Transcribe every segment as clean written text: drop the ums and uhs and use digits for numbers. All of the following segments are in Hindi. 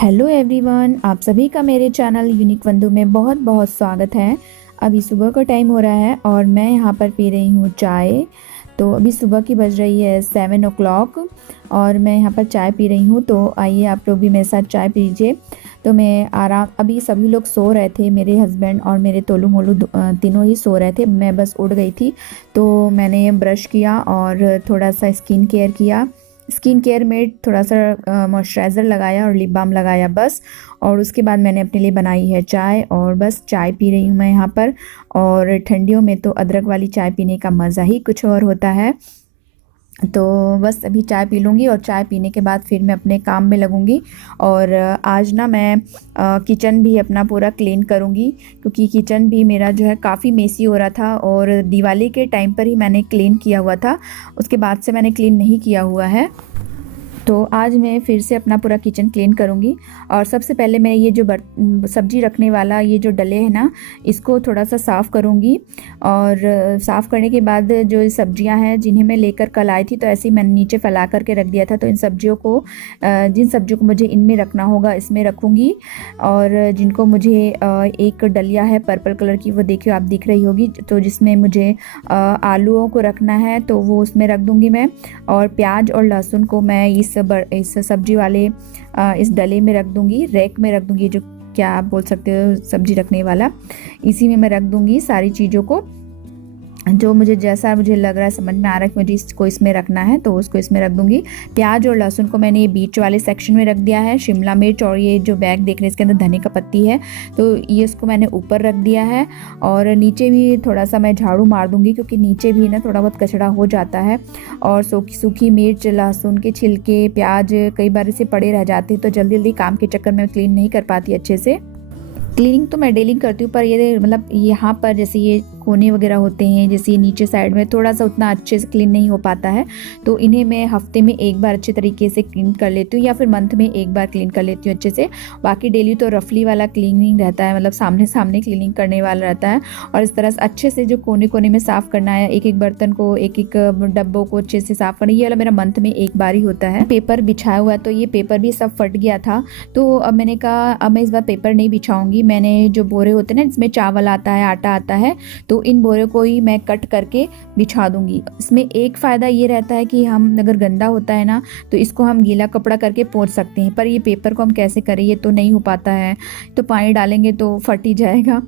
हेलो एवरीवन, आप सभी का मेरे चैनल यूनिक वंदु में बहुत बहुत स्वागत है। अभी सुबह का टाइम हो रहा है और मैं यहाँ पर पी रही हूँ चाय। तो अभी सुबह की बज रही है 7 o'clock और मैं यहाँ पर चाय पी रही हूँ। तो आइए आप लोग भी मेरे साथ चाय पीजिए। तो मैं अभी सभी लोग सो रहे थे, मेरे हस्बैंड और मेरे तोलू मोलू तीनों ही सो रहे थे। मैं बस उठ गई थी तो मैंने ब्रश किया और थोड़ा सा स्किन केयर किया। स्किन केयर में थोड़ा सा मॉइस्चराइज़र लगाया और लिप बाम लगाया बस। और उसके बाद मैंने अपने लिए बनाई है चाय और बस चाय पी रही हूँ मैं यहाँ पर। और ठंडियों में तो अदरक वाली चाय पीने का मज़ा ही कुछ और होता है। तो बस अभी चाय पी लूँगी और चाय पीने के बाद फिर मैं अपने काम में लगूँगी। और आज ना मैं किचन भी अपना पूरा क्लीन करूँगी, क्योंकि किचन भी मेरा जो है काफ़ी मेसी हो रहा था और दिवाली के टाइम पर ही मैंने क्लीन किया हुआ था, उसके बाद से मैंने क्लीन नहीं किया हुआ है। तो आज मैं फिर से अपना पूरा किचन क्लीन करूँगी। और सबसे पहले मैं ये जो सब्ज़ी रखने वाला ये जो डले हैं ना, इसको थोड़ा सा साफ़ करूँगी। और साफ़ करने के बाद जो सब्ज़ियाँ हैं जिन्हें मैं लेकर कल आई थी, तो ऐसे ही मैंने नीचे फैला करके रख दिया था। तो इन सब्जियों को जिन सब्जियों को मुझे इनमें रखना होगा इसमें रखूँगी। और जिनको मुझे एक डलिया है पर्पल कलर की, वो देखिए आप दिख रही होगी, तो जिसमें मुझे आलूओं को रखना है तो वो उसमें रख दूँगी मैं। और प्याज और लहसुन को मैं इस सब्जी वाले इस डले में रख दूँगी, रैक में रख दूँगी, जो क्या आप बोल सकते हो सब्जी रखने वाला, इसी में मैं रख दूँगी सारी चीज़ों को। जो मुझे जैसा मुझे लग रहा है, समझ में आ रहा है कि मुझे इसको इसमें रखना है तो उसको इसमें रख दूँगी। प्याज और लहसुन को मैंने ये बीच वाले सेक्शन में रख दिया है। शिमला मिर्च और ये जो बैग देख रहे हैं इसके अंदर धनिया का पत्ती है, तो ये इसको मैंने ऊपर रख दिया है। और नीचे भी थोड़ा सा मैं झाड़ू मार दूँगी, क्योंकि नीचे भी ना थोड़ा बहुत कचरा हो जाता है। और सूखी मिर्च, लहसुन के छिलके, प्याज कई बार इसे पड़े रह जाते हैं, तो जल्दी जल्दी काम के चक्कर में क्लीन नहीं कर पाती अच्छे से। क्लीनिंग तो मैं डेली करती हूँ, पर ये मतलब यहाँ पर जैसे ये कोने वगैरह होते हैं, जैसे नीचे साइड में थोड़ा सा उतना अच्छे से क्लीन नहीं हो पाता है, तो इन्हें मैं हफ्ते में एक बार अच्छे तरीके से क्लीन कर लेती हूँ, या फिर मंथ में एक बार क्लीन कर लेती हूँ अच्छे से। बाकी डेली तो रफली वाला क्लीनिंग रहता है, मतलब सामने सामने क्लीनिंग करने वाला रहता है। और इस तरह से अच्छे से जो कोने कोने में साफ़ करना है, एक एक बर्तन को, एक एक डब्बों को अच्छे से साफ़ करना, ये वाला मेरा मंथ में एक बार ही होता है। पेपर बिछाया हुआ है तो ये पेपर भी सब फट गया था, तो अब मैंने कहा अब मैं इस बार पेपर नहीं बिछाऊंगी। मैंने जो बोरे होते हैं ना, जिसमें चावल आता है, आटा आता है, तो इन बोरे को ही मैं कट करके बिछा दूंगी। इसमें एक फ़ायदा ये रहता है कि हम अगर गंदा होता है ना, तो इसको हम गीला कपड़ा करके पोंछ सकते हैं, पर ये पेपर को हम कैसे करें, ये तो नहीं हो पाता है, तो पानी डालेंगे तो फट ही जाएगा।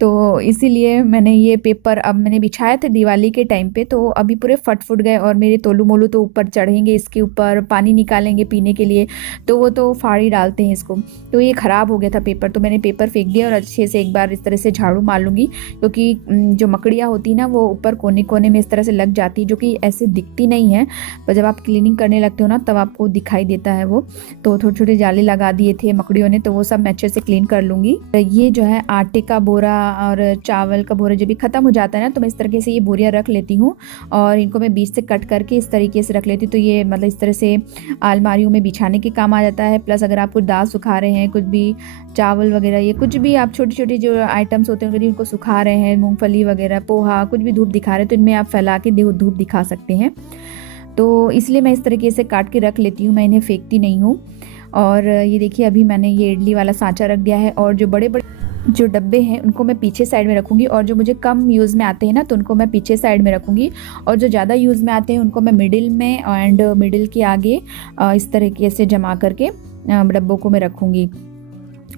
तो इसीलिए मैंने ये पेपर अब मैंने बिछाए थे दिवाली के टाइम पे, तो अभी पूरे फट फुट गए और मेरे तोलू मोलू तो ऊपर चढ़ेंगे, इसके ऊपर पानी निकालेंगे पीने के लिए, तो वो तो फाड़ी डालते हैं इसको, तो ये ख़राब हो गया था पेपर। तो मैंने पेपर फेंक दिया और अच्छे से एक बार इस तरह से झाड़ू मार लूँगी, क्योंकि जो मकड़ियाँ होती है ना, वो ऊपर कोने कोने में इस तरह से लग जाती है, जो कि ऐसे दिखती नहीं है, पर जब आप क्लीनिंग करने लगते हो ना तब आपको दिखाई देता है वो। तो छोटे छोटे जाले लगा दिए थे मकड़ियों ने, तो वो सब मैं अच्छे से क्लीन कर लूँगी। ये जो है आटे का बोरा और चावल का बोरा जब भी ख़त्म हो जाता है ना, तो मैं इस तरीके से ये बोरियाँ रख लेती हूँ और इनको मैं बीच से कट करके इस तरीके से रख लेती हूँ। तो ये मतलब इस तरह से अलमारियों में बिछाने के काम आ जाता है। प्लस अगर आप कुछ दाल सुखा रहे हैं, कुछ भी चावल वगैरह, ये कुछ भी आप छोटी छोटी जो आइटम्स होते हैं उनको सुखा रहे हैं, मूंगफली वगैरह, पोहा, कुछ भी धूप दिखा रहे हैं, तो इनमें आप फैला के धूप दिखा सकते हैं। तो इसलिए मैं इस तरीके से काट के रख लेती हूँ, मैं इन्हें फेंकती नहीं हूँ। और ये देखिए अभी मैंने ये इडली वाला सांचा रख दिया है, और जो बड़े बड़े जो डब्बे हैं उनको मैं पीछे साइड में रखूँगी, और जो मुझे कम यूज़ में आते हैं ना, तो उनको मैं पीछे साइड में रखूँगी, और जो ज़्यादा यूज़ में आते हैं उनको मैं मिडिल में एंड मिडिल के आगे इस तरीके से जमा करके डब्बों को मैं रखूँगी।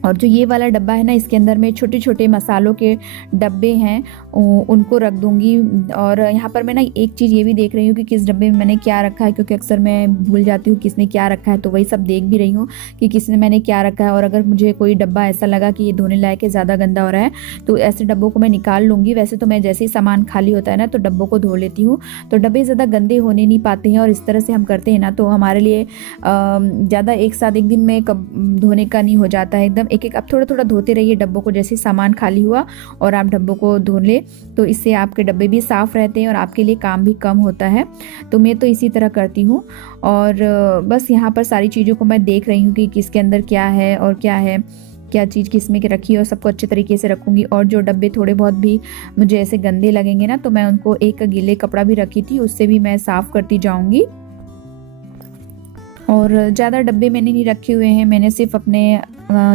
और जो ये वाला डब्बा है ना, इसके अंदर में छोटे छोटे मसालों के डब्बे हैं, उनको रख दूँगी। और यहाँ पर मैं ना एक चीज़ ये भी देख रही हूँ कि किस डब्बे में मैंने क्या रखा है, क्योंकि अक्सर मैं भूल जाती हूँ किसने क्या रखा है, तो वही सब देख भी रही हूँ कि किसने मैंने क्या रखा है। और अगर मुझे कोई डब्बा ऐसा लगा कि ये धोने लायक है, ज़्यादा गंदा हो रहा है, तो ऐसे डब्बों को मैं निकाल लूँगी। वैसे तो मैं जैसे ही सामान खाली होता है ना, तो डब्बों को धो लेती हूँ, तो डब्बे ज़्यादा गंदे होने नहीं पाते हैं। और इस तरह से हम करते हैं ना, तो हमारे लिए ज़्यादा एक साथ एक दिन में कब धोने का नहीं हो जाता है एकदम। एक एक आप थोड़ा थोड़ा धोते रहिए डब्बों को, जैसे सामान खाली हुआ और आप डब्बों को धो ले, तो इससे आपके डब्बे भी साफ़ रहते हैं और आपके लिए काम भी कम होता है। तो मैं तो इसी तरह करती हूँ। और बस यहाँ पर सारी चीज़ों को मैं देख रही हूँ कि किसके अंदर क्या है और क्या है, क्या चीज़ किस में रखी है, और सबको अच्छे तरीके से रखूँगी। और जो डब्बे थोड़े बहुत भी मुझे ऐसे गंदे लगेंगे ना, तो मैं उनको एक गीले कपड़ा भी रखी थी, उससे भी मैं साफ़ करती जाऊँगी। और ज़्यादा डब्बे मैंने नहीं रखे हुए हैं, मैंने सिर्फ अपने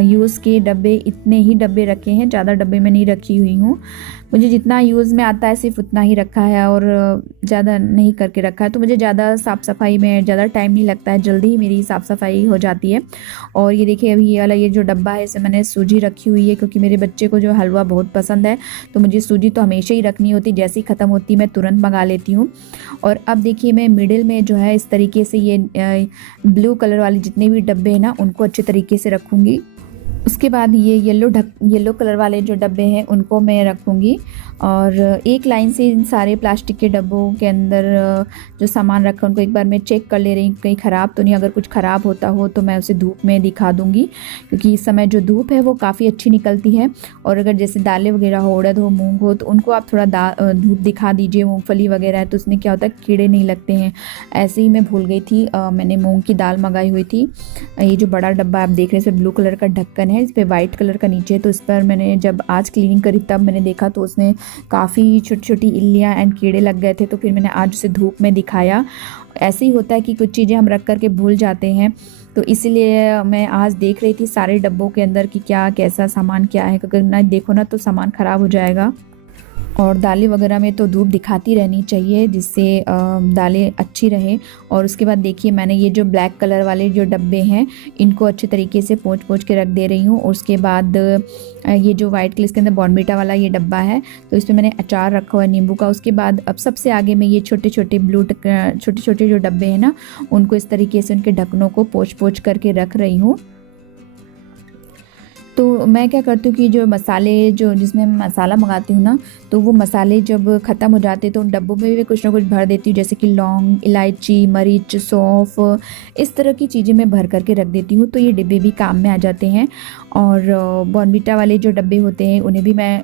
यूज़ के डब्बे, इतने ही डब्बे रखे हैं, ज़्यादा डब्बे मैं नहीं रखी हुई हूँ। मुझे जितना यूज़ में आता है सिर्फ उतना ही रखा है और ज़्यादा नहीं करके रखा है। तो मुझे ज़्यादा साफ़ सफाई में ज़्यादा टाइम नहीं लगता है, जल्दी ही मेरी साफ़ सफाई हो जाती है। और ये देखिए अभी ये वाला ये जो डब्बा है इसमें मैंने सूजी रखी हुई है, क्योंकि मेरे बच्चे को जो हलवा बहुत पसंद है, तो मुझे सूजी तो हमेशा ही रखनी होती, जैसे ही ख़त्म होती मैं तुरंत मंगा लेती हूँ। और अब देखिए मैं मिडिल में जो है इस तरीके से ये ब्लू कलर वाले जितने भी डब्बे हैं ना उनको अच्छे तरीके से रखूँगी। उसके बाद ये येलो कलर वाले जो डब्बे हैं उनको मैं रखूँगी और एक लाइन से इन सारे प्लास्टिक के डब्बों के अंदर जो सामान रखा उनको एक बार मैं चेक कर ले रही हूँ कहीं ख़राब तो नहीं। अगर कुछ ख़राब होता हो तो मैं उसे धूप में दिखा दूँगी, क्योंकि इस समय जो धूप है वो काफ़ी अच्छी निकलती है। और अगर जैसे दालें वगैरह हो, उड़द हो, मूंग हो, तो उनको आप थोड़ा धूप दिखा दीजिए। मूँगफली वगैरह है तो उसमें क्या होता है कीड़े नहीं लगते हैं। ऐसे ही मैं भूल गई थी, मैंने मूँग की दाल मंगाई हुई थी। ये जो बड़ा डब्बा आप देख रहे हैं इसमें ब्लू कलर का ढक्कन है, इस पर वाइट कलर का नीचे है। तो इस पर मैंने जब आज क्लीनिंग करी तब मैंने देखा तो उसमें काफ़ी छोटी छोटी इल्लियाँ एंड कीड़े लग गए थे, तो फिर मैंने आज उसे धूप में दिखाया। ऐसे ही होता है कि कुछ चीज़ें हम रख कर के भूल जाते हैं, तो इसलिए मैं आज देख रही थी सारे डब्बों के अंदर कि क्या कैसा सामान क्या है, अगर ना देखो ना तो सामान ख़राब हो जाएगा। और दालें वगैरह में तो धूप दिखाती रहनी चाहिए जिससे दालें अच्छी रहें। और उसके बाद देखिए मैंने ये जो ब्लैक कलर वाले जो डब्बे हैं इनको अच्छे तरीके से पोंछ के रख दे रही हूँ। और उसके बाद ये जो वाइट कलर के अंदर बॉर्नविटा वाला ये डब्बा है तो इसमें मैंने अचार रखा हुआ है नींबू का। उसके बाद अब सबसे आगे में ये छोटे छोटे जो डब्बे हैं ना उनको इस तरीके से उनके ढक्कनों को पोंछ करके रख रही हूँ। तो मैं क्या करती हूँ कि जो मसाले जो जिसमें मैं मसाला मंगाती हूँ ना तो वो मसाले जब ख़त्म हो जाते हैं तो उन डब्बों में भी कुछ ना कुछ भर देती हूँ, जैसे कि लौंग, इलायची, मरीच, सौंफ, इस तरह की चीज़ें मैं भर करके रख देती हूँ, तो ये डिब्बे भी काम में आ जाते हैं। और बॉर्नविटा वाले जो डब्बे होते हैं उन्हें भी मैं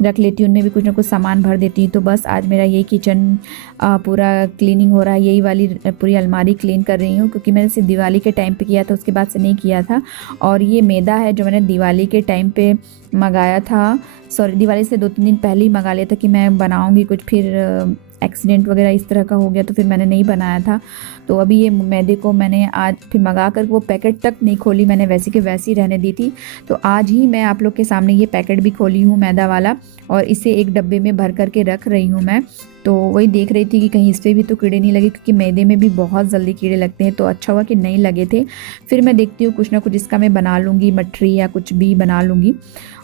रख लेती हूँ, उनमें भी कुछ ना कुछ सामान भर देती हूँ। तो बस आज मेरा यही किचन पूरा क्लीनिंग हो रहा है, यही वाली पूरी अलमारी क्लीन कर रही हूँ, क्योंकि मैंने सिर्फ दिवाली के टाइम पे किया था, उसके बाद से नहीं किया था। और ये मैदा है जो मैंने दिवाली के टाइम पे मंगाया था, सॉरी दिवाली से 2-3 दिन पहले ही मंगा लिया था कि मैं बनाऊंगी कुछ, फिर एक्सीडेंट वगैरह इस तरह का हो गया तो फिर मैंने नहीं बनाया था। तो अभी ये मैदे को मैंने आज फिर मंगा कर वो पैकेट तक नहीं खोली, मैंने वैसी के वैसी रहने दी थी। तो आज ही मैं आप लोग के सामने ये पैकेट भी खोली हूँ मैदा वाला, और इसे एक डब्बे में भर करके रख रही हूँ मैं। तो वही देख रही थी कि कहीं इस पर भी तो कीड़े नहीं लगे, क्योंकि मैदे में भी बहुत जल्दी कीड़े लगते हैं। तो अच्छा हुआ कि नहीं लगे थे। फिर मैं देखती हूँ कुछ ना कुछ इसका मैं बना लूँगी, मठरी या कुछ भी बना लूँगी।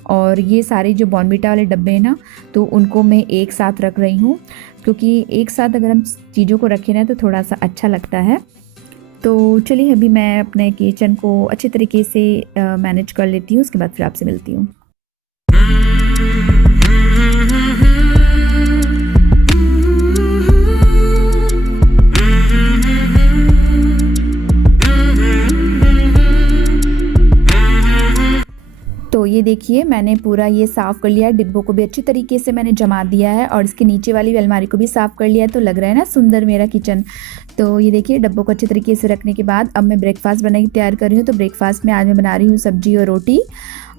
और ये सारे जो बॉर्नविटा वाले डब्बे हैं ना तो उनको मैं एक साथ रख रही हूँ, क्योंकि एक साथ अगर हम चीज़ों को रखें ना तो थोड़ा सा अच्छा लगता है। तो चलिए अभी मैं अपने किचन को अच्छे तरीके से मैनेज कर लेती हूँ, उसके बाद फिर आपसे मिलती हूँ। तो ये देखिए मैंने पूरा ये साफ़ कर लिया है, डिब्बों को भी अच्छी तरीके से मैंने जमा दिया है और इसके नीचे वाली अलमारी को भी साफ़ कर लिया है। तो लग रहा है ना सुंदर मेरा किचन। तो ये देखिए डब्बों को अच्छे तरीके से रखने के बाद अब मैं ब्रेकफास्ट बनाने की तैयार कर रही हूँ। तो ब्रेकफास्ट में आज मैं बना रही हूँ सब्जी और रोटी,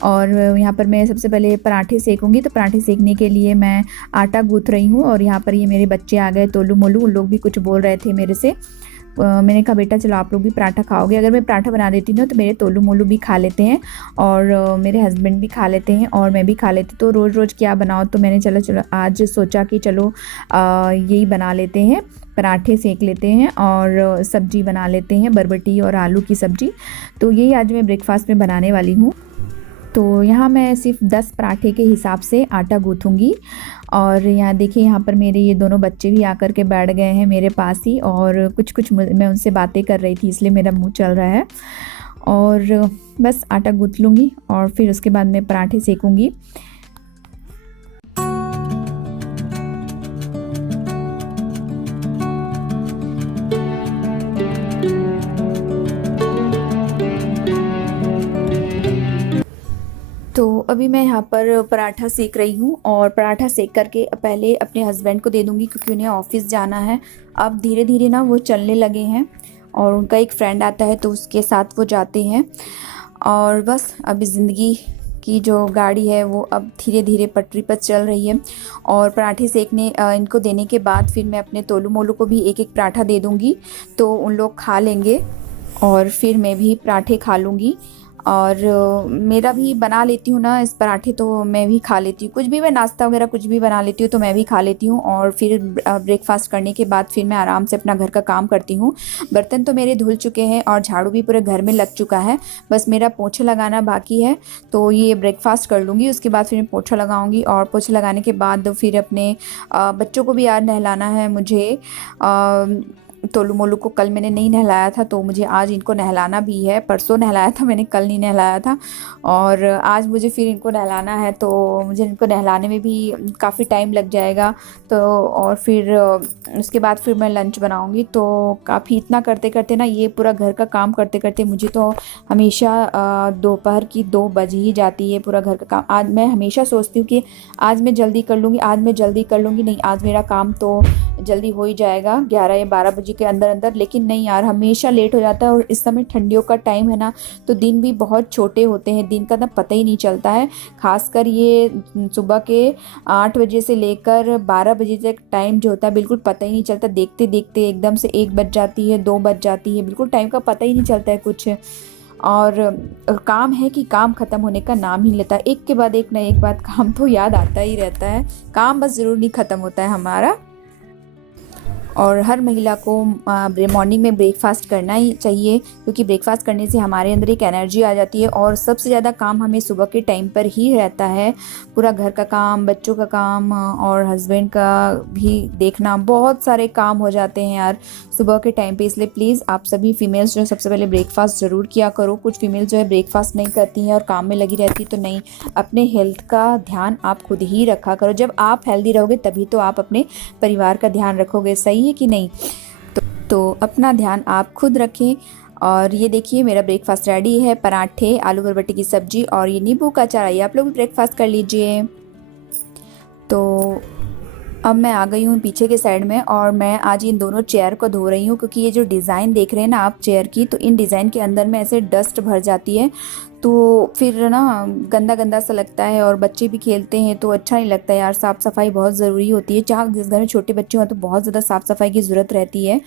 और यहाँ पर मैं सबसे पहले पराठे सेकूँगी। तो पराठे सेकने के लिए मैं आटा गूँथ रही हूँ, और यहाँ पर ये मेरे बच्चे आ गए तोलू मोलू, उन लोग भी कुछ बोल रहे थे मेरे से। मैंने कहा बेटा चलो आप लोग भी पराठा खाओगे। अगर मैं पराठा बना देती हूँ तो मेरे तोलू मोलू भी खा लेते हैं और मेरे हस्बैंड भी खा लेते हैं और मैं भी खा लेती। तो रोज़ रोज़ क्या बनाओ, तो मैंने चलो आज सोचा कि चलो यही बना लेते हैं, पराठे सेक लेते हैं और सब्जी बना लेते हैं, बरबटी और आलू की सब्ज़ी। तो यही आज मैं ब्रेकफास्ट में बनाने वाली हूँ। तो यहाँ मैं सिर्फ 10 पराठे के हिसाब से आटा गूँथूँगी। और यहाँ देखिए यहाँ पर मेरे ये दोनों बच्चे भी आकर के बैठ गए हैं मेरे पास ही, और कुछ मैं उनसे बातें कर रही थी इसलिए मेरा मुंह चल रहा है। और बस आटा गूँथ लूँगी और फिर उसके बाद मैं पराठे सेकूँगी। तो अभी मैं यहाँ पर पराठा सेक रही हूँ, और पराठा सेक करके पहले अपने हस्बैंड को दे दूँगी क्योंकि उन्हें ऑफिस जाना है। अब धीरे धीरे ना वो चलने लगे हैं और उनका एक फ्रेंड आता है तो उसके साथ वो जाते हैं। और बस अभी ज़िंदगी की जो गाड़ी है वो अब धीरे धीरे पटरी पर चल रही है। और पराठे सेकने इनको देने के बाद फिर मैं अपने तोलू मोलू को भी एक एक पराठा दे दूँगी, तो उन लोग खा लेंगे। और फिर मैं भी पराठे खा लूँगी। और मेरा भी बना लेती हूँ ना इस पराठे, तो मैं भी खा लेती हूँ। कुछ भी मैं नाश्ता वगैरह कुछ भी बना लेती हूँ तो मैं भी खा लेती हूँ। और फिर ब्रेकफास्ट करने के बाद फिर मैं आराम से अपना घर का काम करती हूँ। बर्तन तो मेरे धुल चुके हैं और झाड़ू भी पूरे घर में लग चुका है, बस मेरा पोछा लगाना बाकी है। तो ये ब्रेकफास्ट कर लूँगी, उसके बाद फिर मैं पोछा लगाऊँगी। और पोछा लगाने के बाद फिर अपने बच्चों को भी यार नहलाना है मुझे। तोलू मोलू को कल मैंने नहीं नहलाया था, तो मुझे आज इनको नहलाना भी है। परसों नहलाया था मैंने, कल नहीं नहलाया था। और आज मुझे फिर इनको नहलाना है, तो मुझे इनको नहलाने में भी काफ़ी टाइम लग जाएगा। तो और फिर उसके बाद फिर मैं लंच बनाऊंगी। तो काफ़ी इतना करते करते ना, ये पूरा घर का काम करते करते मुझे तो हमेशा दोपहर की 2 बज ही जाती है पूरा घर का काम। आज मैं हमेशा सोचती हूँ कि आज मैं जल्दी कर लूँगी, आज मैं जल्दी कर लूँगी। नहीं, आज मेरा काम तो जल्दी हो ही जाएगा 11 या 12 बजे के अंदर अंदर। लेकिन नहीं यार, हमेशा लेट हो जाता है। और इस समय ठंडियों का टाइम है ना, तो दिन भी बहुत छोटे होते हैं, दिन का ना पता ही नहीं चलता है। खासकर ये सुबह के 8 बजे से लेकर 12 बजे तक टाइम जो होता है बिल्कुल पता ही नहीं चलता। देखते देखते एकदम से 1 बज जाती है, 2 बज जाती है, बिल्कुल टाइम का पता ही नहीं चलता है कुछ। और काम है कि काम ख़त्म होने का नाम ही नहीं लेता। एक के बाद एक ना एक बात काम तो याद आता ही रहता है। काम बस ज़रूर नहीं ख़त्म होता है हमारा। और हर महिला को मॉर्निंग में ब्रेकफास्ट करना ही चाहिए, क्योंकि ब्रेकफास्ट करने से हमारे अंदर एक एनर्जी आ जाती है। और सबसे ज़्यादा काम हमें सुबह के टाइम पर ही रहता है। पूरा घर का काम, बच्चों का काम और हस्बैंड का भी देखना, बहुत सारे काम हो जाते हैं यार सुबह के टाइम पे। इसलिए प्लीज़ आप सभी फीमेल्स जो है सबसे पहले ब्रेकफास्ट ज़रूर किया करो। कुछ फीमेल जो है ब्रेकफास्ट नहीं करती हैं और काम में लगी रहती, तो नहीं, अपने हेल्थ का ध्यान आप खुद ही रखा करो। जब आप हेल्दी रहोगे तभी तो आप अपने परिवार का ध्यान रखोगे, सही है कि नहीं। तो अपना ध्यान आप खुद रखें। और ये देखिए मेरा ब्रेकफास्ट रेडी है, पराठे, आलू बरबटी की सब्जी और ये नींबू का अचार। आइए आप लोग भी ब्रेकफास्ट कर लीजिए। तो अब मैं आ गई हूँ पीछे के साइड में, और मैं आज इन दोनों चेयर को धो रही हूँ, क्योंकि ये जो डिज़ाइन देख रहे हैं ना आप चेयर की, तो इन डिज़ाइन के अंदर में ऐसे डस्ट भर जाती है, तो फिर ना गंदा गंदा सा लगता है। और बच्चे भी खेलते हैं तो अच्छा नहीं लगता यार। साफ़ सफाई बहुत ज़रूरी होती है, चाहे जिस घर में छोटे बच्चे हों तो बहुत ज़्यादा साफ़ सफाई की ज़रूरत रहती है।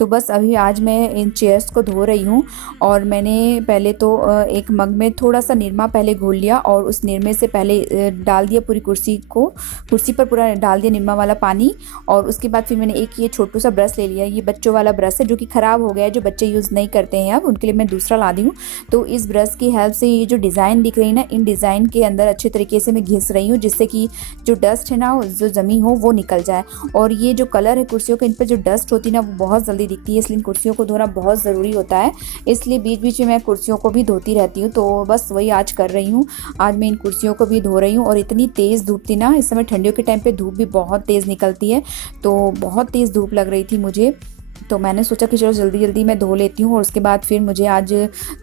तो बस अभी आज मैं इन चेयर्स को धो रही हूँ। और मैंने पहले तो एक मग में थोड़ा सा निरमा पहले घोल लिया, और उस निरमे से पहले डाल दिया पूरी कुर्सी पर पूरा डाल दिया निरमा वाला पानी। और उसके बाद फिर मैंने एक ये छोटू सा ब्रश ले लिया, ये बच्चों वाला ब्रश है जो कि ख़राब हो गया है, जो बच्चे यूज़ नहीं करते हैं अब, उनके लिए मैं दूसरा ला दी हूँ। तो इस ब्रश की हेल्प से ये जो डिज़ाइन दिख रही है ना, इन डिज़ाइन के अंदर अच्छे तरीके से मैं घिस रही हूँ, जिससे कि जो डस्ट है ना, जो जमी हो वो निकल जाए। और ये जो कलर है कुर्सियों के, इन पर जो डस्ट होती है ना, वो बहुत जल्दी दिखती है, इसलिए इन कुर्सियों को धोना बहुत ज़रूरी होता है। इसलिए बीच बीच में मैं कुर्सियों को भी धोती रहती हूँ। तो बस वही आज कर रही हूँ। आज मैं इन कुर्सियों को भी धो रही हूँ। और इतनी तेज़ धूप थी ना, इस समय ठंडियों के टाइम पे धूप भी बहुत तेज़ निकलती है, तो बहुत तेज़ धूप लग रही थी मुझे। तो मैंने सोचा कि चलो जल्दी जल्दी मैं धो लेती हूँ। और उसके बाद फिर मुझे आज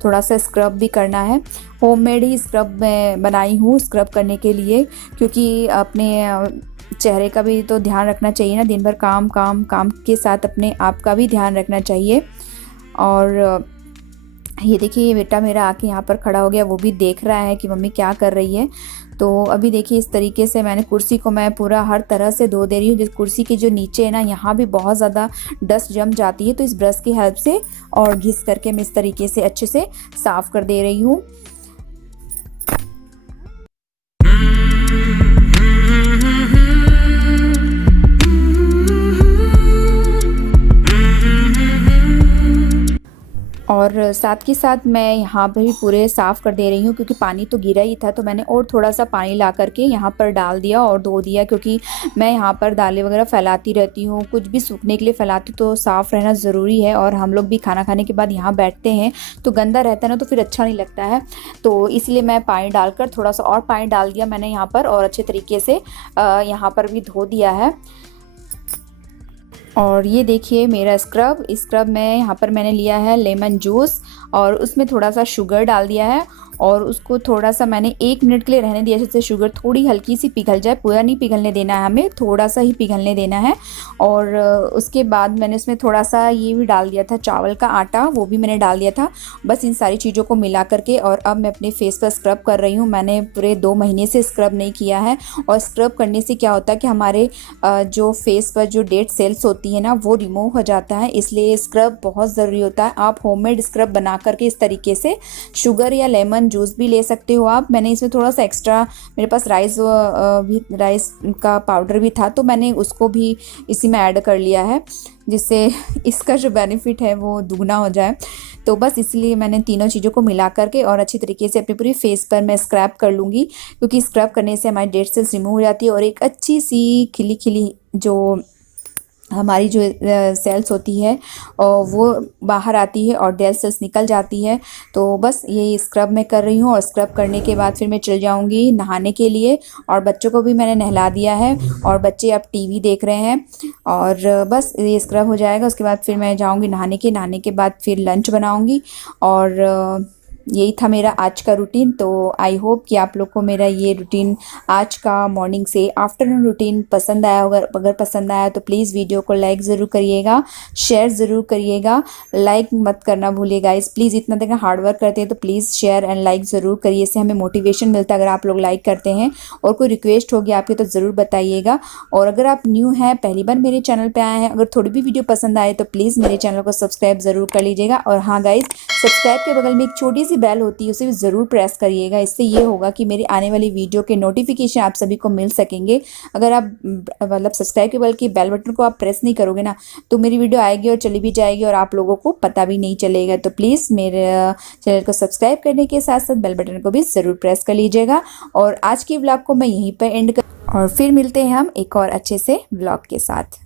थोड़ा सा स्क्रब भी करना है। होममेड ही स्क्रब मैं बनाई हूँ स्क्रब करने के लिए, क्योंकि अपने चेहरे का भी तो ध्यान रखना चाहिए ना। दिन भर काम काम काम के साथ अपने आप का भी ध्यान रखना चाहिए। और ये देखिए, ये बेटा मेरा आके यहाँ पर खड़ा हो गया, वो भी देख रहा है कि मम्मी क्या कर रही है। तो अभी देखिए इस तरीके से मैंने कुर्सी को मैं पूरा हर तरह से धो दे रही हूँ। जिस कुर्सी के जो नीचे है ना, यहाँ भी बहुत ज़्यादा डस्ट जम जाती है, तो इस ब्रश की हेल्प से और घिस करके मैं इस तरीके से अच्छे से साफ़ कर दे रही हूँ। और साथ के साथ मैं यहाँ पर भी पूरे साफ़ कर दे रही हूँ, क्योंकि पानी तो गिरा ही था, तो मैंने और थोड़ा सा पानी ला करके यहाँ पर डाल दिया और धो दिया। क्योंकि मैं यहाँ पर दालें वगैरह फैलाती रहती हूँ, कुछ भी सूखने के लिए फैलाती, तो साफ़ रहना ज़रूरी है। और हम लोग भी खाना खाने के बाद यहाँ बैठते हैं तो गंदा रहता है ना, तो फिर अच्छा नहीं लगता है। तो इसलिए मैं पानी डालकर थोड़ा सा और पानी डाल दिया मैंने यहाँ पर, और अच्छे तरीके से यहाँ पर भी धो दिया है। और ये देखिए मेरा स्क्रब में यहाँ पर मैंने लिया है लेमन जूस, और उसमें थोड़ा सा शुगर डाल दिया है, और उसको थोड़ा सा मैंने 1 मिनट के लिए रहने दिया, जिससे शुगर थोड़ी हल्की सी पिघल जाए। पूरा नहीं पिघलने देना है हमें, थोड़ा सा ही पिघलने देना है। और उसके बाद मैंने इसमें थोड़ा सा ये भी डाल दिया था, चावल का आटा, वो भी मैंने डाल दिया था। बस इन सारी चीज़ों को मिला करके और अब मैं अपने फेस पर स्क्रब कर रही हूँ। मैंने पूरे 2 महीने से स्क्रब नहीं किया है। और स्क्रब करने से क्या होता है कि हमारे जो फेस पर जो डेड सेल्स होते होती है ना वो रिमूव हो जाता है, इसलिए स्क्रब बहुत ज़रूरी होता है। आप होममेड स्क्रब बना करके इस तरीके से शुगर या लेमन जूस भी ले सकते हो आप। मैंने इसमें थोड़ा सा एक्स्ट्रा, मेरे पास राइस का पाउडर भी था तो मैंने उसको भी इसी में ऐड कर लिया है, जिससे इसका जो बेनिफिट है वो दुगना हो जाए। तो बस इसलिए मैंने तीनों चीज़ों को मिला करके और अच्छी तरीके से अपनी पूरी फेस पर मैं स्क्रब कर लूँगी, क्योंकि स्क्रब करने से हमारी डेड सेल्स रिमूव हो जाती है और एक अच्छी सी खिली खिली जो हमारी जो सेल्स होती है और वो बाहर आती है और डेड सेल्स निकल जाती है। तो बस यही स्क्रब मैं कर रही हूँ और स्क्रब करने के बाद फिर मैं चल जाऊँगी नहाने के लिए। और बच्चों को भी मैंने नहला दिया है और बच्चे अब टीवी देख रहे हैं और बस ये स्क्रब हो जाएगा। उसके बाद फिर मैं जाऊँगी नहाने के बाद फिर लंच बनाऊँगी और यही था मेरा आज का रूटीन। तो आई होप कि आप लोग को मेरा ये रूटीन आज का मॉर्निंग से आफ्टरनून रूटीन पसंद आया होगा। अगर पसंद आया तो प्लीज़ वीडियो को लाइक ज़रूर करिएगा, शेयर ज़रूर करिएगा। लाइक मत करना भूलिएगा गाइस, प्लीज़ इतना देर हार्ड वर्क करते हैं तो प्लीज़ शेयर एंड लाइक ज़रूर करिए, इससे हमें मोटिवेशन मिलता है अगर आप लोग लाइक करते हैं। और कोई रिक्वेस्ट होगी आपकी तो ज़रूर बताइएगा। और अगर आप न्यू हैं, पहली बार मेरे चैनल पर आए हैं, अगर थोड़ी भी वीडियो पसंद आए तो प्लीज़ मेरे चैनल को सब्सक्राइब ज़रूर कर लीजिएगा। और हाँ गाइज़, सब्सक्राइब के बगल में एक छोटी सी बेल होती है, उसे भी ज़रूर प्रेस करिएगा। इससे ये होगा कि मेरी आने वाली वीडियो के नोटिफिकेशन आप सभी को मिल सकेंगे। अगर आप मतलब सब्सक्राइब के बगल की बेल बटन को आप प्रेस नहीं करोगे ना तो मेरी वीडियो आएगी और चली भी जाएगी और आप लोगों को पता भी नहीं चलेगा। तो प्लीज़ मेरे चैनल को सब्सक्राइब करने के साथ साथ बेल बटन को भी ज़रूर प्रेस कर लीजिएगा। और आज की व्लॉग को मैं यहीं पर एंड कर और फिर मिलते हैं हम एक और अच्छे से व्लॉग के साथ।